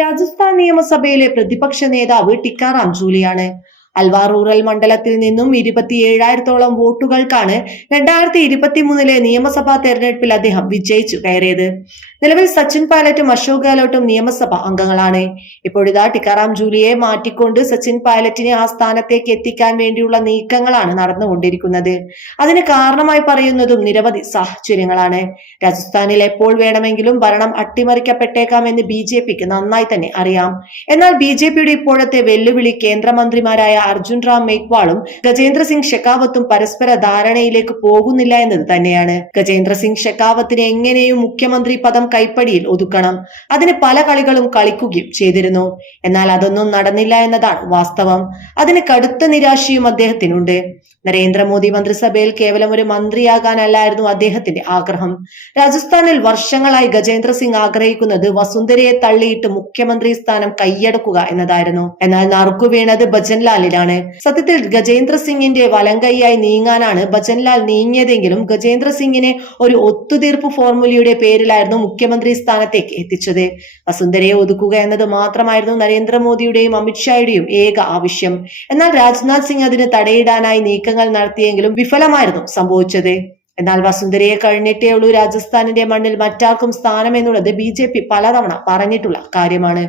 രാജസ്ഥാൻ നിയമസഭയിലെ പ്രതിപക്ഷ നേതാവ് ടിക്കാറാം ജൂലിയാണ്. അൽവാർ റൂറൽ മണ്ഡലത്തിൽ നിന്നും 27,000-ഓളം വോട്ടുകൾക്കാണ് 2023 നിയമസഭാ തെരഞ്ഞെടുപ്പിൽ അദ്ദേഹം വിജയിച്ചു കയറിയത്. നിലവിൽ സച്ചിൻ പൈലറ്റും അശോക് ഗെഹ്ലോട്ടും നിയമസഭാ അംഗങ്ങളാണ്. ഇപ്പോഴിതാ ടിക്കാറാം ജൂലിയെ മാറ്റിക്കൊണ്ട് സച്ചിൻ പൈലറ്റിനെ ആ സ്ഥാനത്തേക്ക് എത്തിക്കാൻ വേണ്ടിയുള്ള നീക്കങ്ങളാണ് നടന്നുകൊണ്ടിരിക്കുന്നത്. അതിന് കാരണമായി പറയുന്നതും നിരവധി സാഹചര്യങ്ങളാണ്. രാജസ്ഥാനിൽ എപ്പോൾ വേണമെങ്കിലും ഭരണം അട്ടിമറിക്കപ്പെട്ടേക്കാമെന്ന് BJPക്ക് നന്നായി തന്നെ അറിയാം. എന്നാൽ BJPയുടെ ഇപ്പോഴത്തെ വെല്ലുവിളി കേന്ദ്രമന്ത്രിമാരായ അർജുൻ റാം മേഘ്വാളും ഗജേന്ദ്ര സിംഗ് ഷെഖാവത്തും പരസ്പര ധാരണയിലേക്ക് പോകുന്നില്ല എന്നത് തന്നെയാണ്. ഗജേന്ദ്ര സിംഗ് ഷെഖാവത്തിനെ എങ്ങനെയും മുഖ്യമന്ത്രി പദം കൈപ്പടിയിൽ ഒതുക്കണം. അതിന് പല കളികളും കളിക്കുകയും ചെയ്തിരുന്നു. എന്നാൽ അതൊന്നും നടന്നില്ല എന്നതാണ് വാസ്തവം. അതിന് കടുത്ത നിരാശയും അദ്ദേഹത്തിനുണ്ട്. നരേന്ദ്രമോദി മന്ത്രിസഭയിൽ കേവലം ഒരു മന്ത്രിയാകാനല്ലായിരുന്നു അദ്ദേഹത്തിന്റെ ആഗ്രഹം. രാജസ്ഥാനിൽ വർഷങ്ങളായി ഗജേന്ദ്ര സിംഗ് ആഗ്രഹിക്കുന്നത് വസുന്ധരയെ തള്ളിയിട്ട് മുഖ്യമന്ത്രി സ്ഥാനം കൈയടക്കുക എന്നതായിരുന്നു. എന്നാൽ നറുക്കു വീണത് ഭജൻലാലിലാണ്. സത്യത്തിൽ ഗജേന്ദ്ര സിംഗിന്റെ വലങ്കൈയായി നീങ്ങാനാണ് ഭജൻലാൽ നീങ്ങിയതെങ്കിലും ഗജേന്ദ്ര സിംഗിനെ ഒരു ഒത്തുതീർപ്പ് ഫോർമുലയുടെ പേരിലായിരുന്നു മുഖ്യമന്ത്രി സ്ഥാനത്തേക്ക് എത്തിച്ചത്. വസുന്ധരയെ ഒതുക്കുക എന്നത് മാത്രമായിരുന്നു നരേന്ദ്രമോദിയുടെയും അമിത്ഷായുടെയും ഏക ആവശ്യം. എന്നാൽ രാജ്നാഥ് സിംഗ് അതിന് തടയിടാനായി നീക്കങ്ങൾ നടത്തിയെങ്കിലും വിഫലമായിരുന്നു സംഭവിച്ചത്. എന്നാൽ വസുന്ധരയെ കഴിഞ്ഞിട്ടേ ഉള്ളൂ രാജസ്ഥാനിന്റെ മണ്ണിൽ മറ്റാർക്കും സ്ഥാനം എന്നുള്ളത് BJP പലതവണ പറഞ്ഞിട്ടുള്ള കാര്യമാണ്.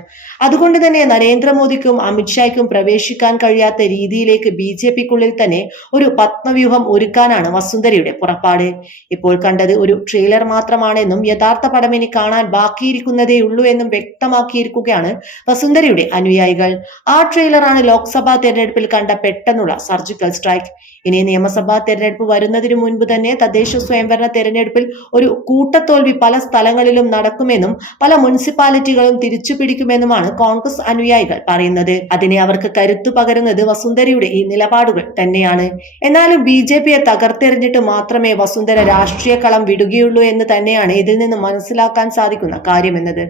അതുകൊണ്ട് തന്നെ നരേന്ദ്രമോദിക്കും അമിത്ഷായ്ക്കും പ്രവേശിക്കാൻ കഴിയാത്ത രീതിയിലേക്ക് BJPക്കുള്ളിൽ തന്നെ ഒരു പത്മവ്യൂഹം ഒരുക്കാനാണ് വസുന്ധരയുടെ പുറപ്പാട്. ഇപ്പോൾ കണ്ടത് ഒരു ട്രെയിലർ മാത്രമാണെന്നും യഥാർത്ഥ പടം ഇനി കാണാൻ ബാക്കിയിരിക്കുന്നതേ ഉള്ളൂ എന്നും വ്യക്തമാക്കിയിരിക്കുകയാണ് വസുന്ധരയുടെ അനുയായികൾ. ആ ട്രെയിലറാണ് ലോക്സഭാ തെരഞ്ഞെടുപ്പിൽ കണ്ട പെട്ടെന്നുള്ള സർജിക്കൽ സ്ട്രൈക്ക്. ഇനി നിയമസഭാ തെരഞ്ഞെടുപ്പ് വരുന്നതിന് മുൻപ് തന്നെ തദ്ദേശ സ്വയംഭരണ തെരഞ്ഞെടുപ്പിൽ ഒരു കൂട്ടത്തോൽവി പല സ്ഥലങ്ങളിലും നടക്കുമെന്നും പല മുനിസിപ്പാലിറ്റികളും തിരിച്ചു പിടിക്കുമെന്നുമാണ് കോൺഗ്രസ് അനുയായികൾ പറയുന്നത്. അതിനെ അവർക്ക് കരുത്തു പകരുന്നത് വസുന്ധരയുടെ ഈ നിലപാടുകൾ തന്നെയാണ്. എന്നാലും BJPയെ തകർത്തെറിഞ്ഞിട്ട് മാത്രമേ വസുന്ധര രാഷ്ട്രീയ കളം വിടുകയുള്ളൂ എന്ന് തന്നെയാണ് ഇതിൽ നിന്ന് മനസ്സിലാക്കാൻ സാധിക്കുന്ന കാര്യമെന്നത്.